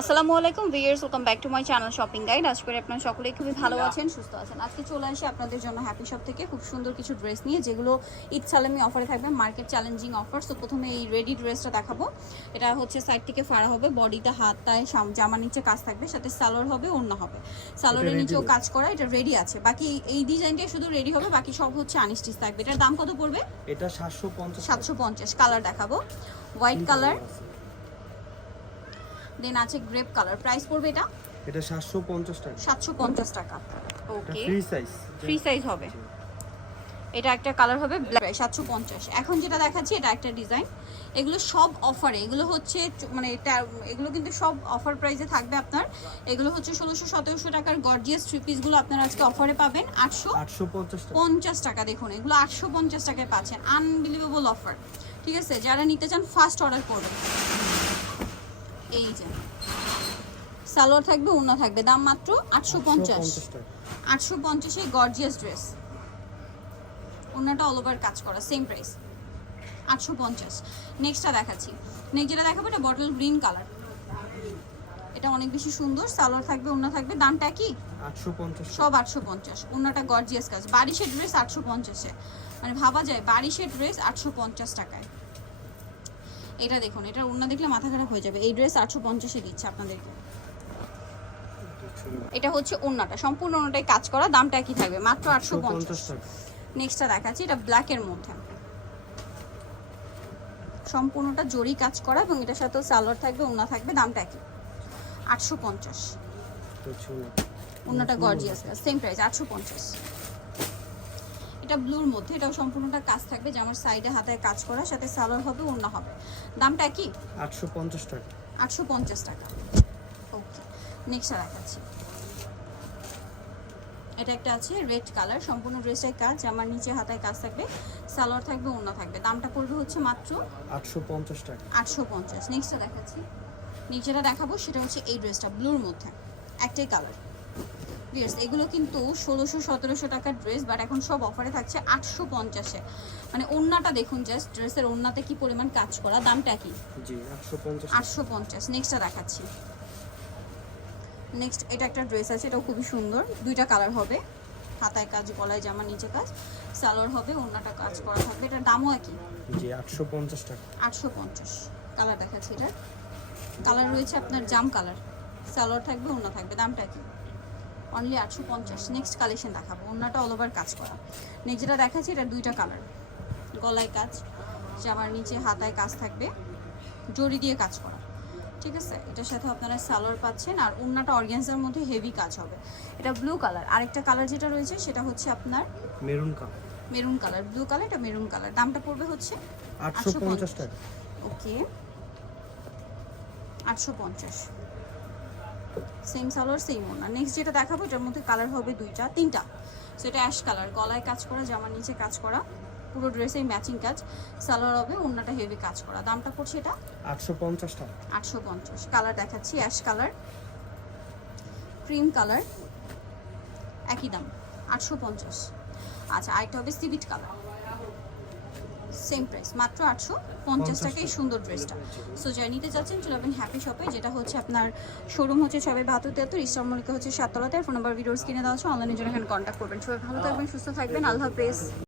আসসালামু আলাইকুম viewers welcome back to my channel shopping guide আজ করে আপনারা সকলেই খুবই ভালো আছেন সুস্থ আছেন। আজকে চলে আসি আপনাদের জন্য হ্যাপি শপ থেকে খুব সুন্দর কিছু ড্রেস নিয়ে যেগুলো ঈদ সালামি অফারে থাকবে মার্কেট চ্যালেঞ্জিং অফার সো প্রথমে এই রেডি ড্রেসটা দেখাবো। এটা হচ্ছে সাইড থেকে ফাড়া হবে বডিতে হাত তায় জামা নিচে কাজ থাকবে সাথে সালোয়ার হবে অন্য হবে। সালোয়ারের নিচেও কাজ করা এটা রেডি আছে। বাকি এই ডিজাইনটাই শুধু রেডি হবে বাকি সব হচ্ছে আনিস্টিচ থাকবে। এটার দাম কত পড়বে? এটা সাতশো পঞ্চাশ। সাতশো পঞ্চাশ। কালার দেখাবো। হোয়াইট কালার দেন আছে গ্রেপ কালার প্রাইস পড়বে এটা? এটা সাতশো পঞ্চাশ টাকা। সাতশো পঞ্চাশ টাকা। Okay free size free size হবে। এটা একটা কালার হবে ব্ল্যাক সাতশো পঞ্চাশ। এখন যেটা দেখাচ্ছি এটা একটা ডিজাইন এগুলো সব অফারে এগুলো হচ্ছে মানে এটা এগুলো কিন্তু সব অফার প্রাইসে থাকবে আপনার। এগুলো হচ্ছে ষোলোশো সতেরোশো টাকার গর্জিয়াস থ্রি পিসগুলো আপনারা আজকে অফারে পাবেন। আটশো পঞ্চাশ টাকা। দেখুন। এগুলো আটশো পঞ্চাশ টাকায় পাচ্ছেন। আনবিলিভেবল অফার ঠিক আছে? যারা নিতে চান ফার্স্ট অর্ডার করবেন এই সালোয়ার থাকবে অন্য থাকবে। দাম মাত্র আটশো পঞ্চাশ। আটশো পঞ্চাশে গর্জিয়াস ড্রেস। অন্যটা অল ওভার কাজ করা সেম প্রাইস আটশো পঞ্চাশ। নেক্সটটা দেখাচ্ছি। নেক্সট যেটা দেখাবো এটা বটল গ্রিন কালার এটা অনেক বেশি সুন্দর সালোয়ার থাকবে অন্য থাকবে। দামটা কি? সব আটশো পঞ্চাশ। অন্যটা গর্জিয়াস কাজ। বারিশের ড্রেস আটশো পঞ্চাশে। মানে ভাবা যায় বারিশের ড্রেস আটশো পঞ্চাশ টাকায়। এটা দেখুন এটা অন্য দেখলে মাথা খারাপ হয়ে যাবে। এই ড্রেস আটশো পঞ্চাশে দিচ্ছে আপনাদেরকে। এটা হচ্ছে ওন্নাটা সম্পূর্ণ ওন্নাটাই কাজ করা দামটা কি থাকবে মাত্র আটশো পঞ্চাশ। নেক্সটটা দেখাচ্ছি এটা ব্ল্যাকের মধ্যে। সম্পূর্ণটা জরি কাজ করা এবং এটার সাথেও সালোয়ার থাকবে ওন্না থাকবে দামটা কি আটশো পঞ্চাশ। অন্যটা গর্জিয়াস সেম প্রাইস আটশো পঞ্চাশ। এটা ব্লুর মধ্যে এটাও সম্পূর্ণটা কাজ থাকবে যে আমার সাইডে হাতায় কাজ করা সাথে সালোয়ার হবে অন্য হবে। দামটা কি? আটশো পঞ্চাশ টাকা। আটশো পঞ্চাশ টাকা। ওকে নেক্সটটা দেখাচ্ছি। এটা একটা আছে রেড কালার সম্পূর্ণ ড্রেসটাই কাজ আমার নিচে হাতায় কাজ থাকবে সালোয়ার থাকবে অন্য থাকবে। দামটা পড়বে হচ্ছে মাত্র আটশো পঞ্চাশ টাকা। আটশো পঞ্চাশ। নেক্সটটা দেখাচ্ছি। নিচেটা দেখাবো সেটা হচ্ছে এই ড্রেসটা ব্লুর মধ্যে একটাই কালার ভিয়ার্স এগুলো কিন্তু ষোলোশো সতেরোশো টাকার ড্রেস বাট এখন সব অফারে থাকছে আটশো পঞ্চাশে। মানে ওন্নাটা দেখুন জাস্ট ড্রেসের ওন্নাতে কি পরিমাণ কাজ করা দামটা কি? আটশো পঞ্চাশ। নেক্সটটা দেখাচ্ছি। নেক্সট এটা একটা ড্রেস আছে এটাও খুবই সুন্দর দুইটা কালার হবে। হাতায় কাজ গলায় জামা নিচে কাজ। সালোয়ার হবে অন্যটা কাজ করা থাকবে এটার দামও একই। জি আটশো পঞ্চাশ টাকা। আটশো পঞ্চাশ কালার দেখাচ্ছি এটার কালার রয়েছে আপনার জাম কালার সালোয়ার থাকবে অন্য থাকবে দামটা কি অনলি আটশো পঞ্চাশ। নেক্সট কালেকশন দেখাবো। অন্যটা অল ওভার কাজ করা। নেক্সট যেটা দেখাচ্ছি এটা দুইটা কালার গলায় কাজ জামার নিচে হাতায় কাজ থাকবে। জড়ি দিয়ে কাজ করা। ঠিক আছে? এটার সাথে আপনারা সালোয়ার পাচ্ছেন। আর অন্যটা অর্গ্যান্সার মধ্যে হেভি কাজ হবে। এটা ব্লু কালার আরেকটা কালার যেটা রয়েছে সেটা হচ্ছে আপনার maroon colour maroon colour blue colour এটা মেরুন কালার দামটা পড়বে হচ্ছে আটশো পঞ্চাশ টাকা। ওকে আটশো পঞ্চাশ। সেম সালোয়ার সেম ওনা নেক্সট যেটা দেখাবো এটার মধ্যে কালার হবে দুইটা তিনটা। সো এটা অ্যাশ কালার গলায় কাজ করা জামার নিচে কাজ করা পুরো ড্রেসে ম্যাচিং কাজ। সালোয়ার হবে অন্যটা হেভি কাজ করা। দামটা পড়ছে এটা? আটশো পঞ্চাশ টাকা। আটশো পঞ্চাশ। কালার দেখাচ্ছি অ্যাশ কালার ক্রিম কালার একই দাম আটশো পঞ্চাশ। আচ্ছা আরেকটা হবে সিভিট কালার সেম প্রাইস মাত্র আটশো পঞ্চাশ টাকায় সুন্দর ড্রেসটা সো যারা নিতে চাচ্ছেন চলে যাবেন হ্যাপি শপে যেটা হচ্ছে আপনার শোরুম হচ্ছে সবাই বাহাত্তর তেহাত্তর ইস্টার মল্লিকা হচ্ছে সাততলাতে। ফোন নাম্বার ভিডিওস কিনে দেওয়া হচ্ছে অনলাইনের জন্য এখানে কন্ট্যাক্ট করবেন। সবাই ভালো থাকবেন সুস্থ থাকবেন আল্লাহ হাফেজ।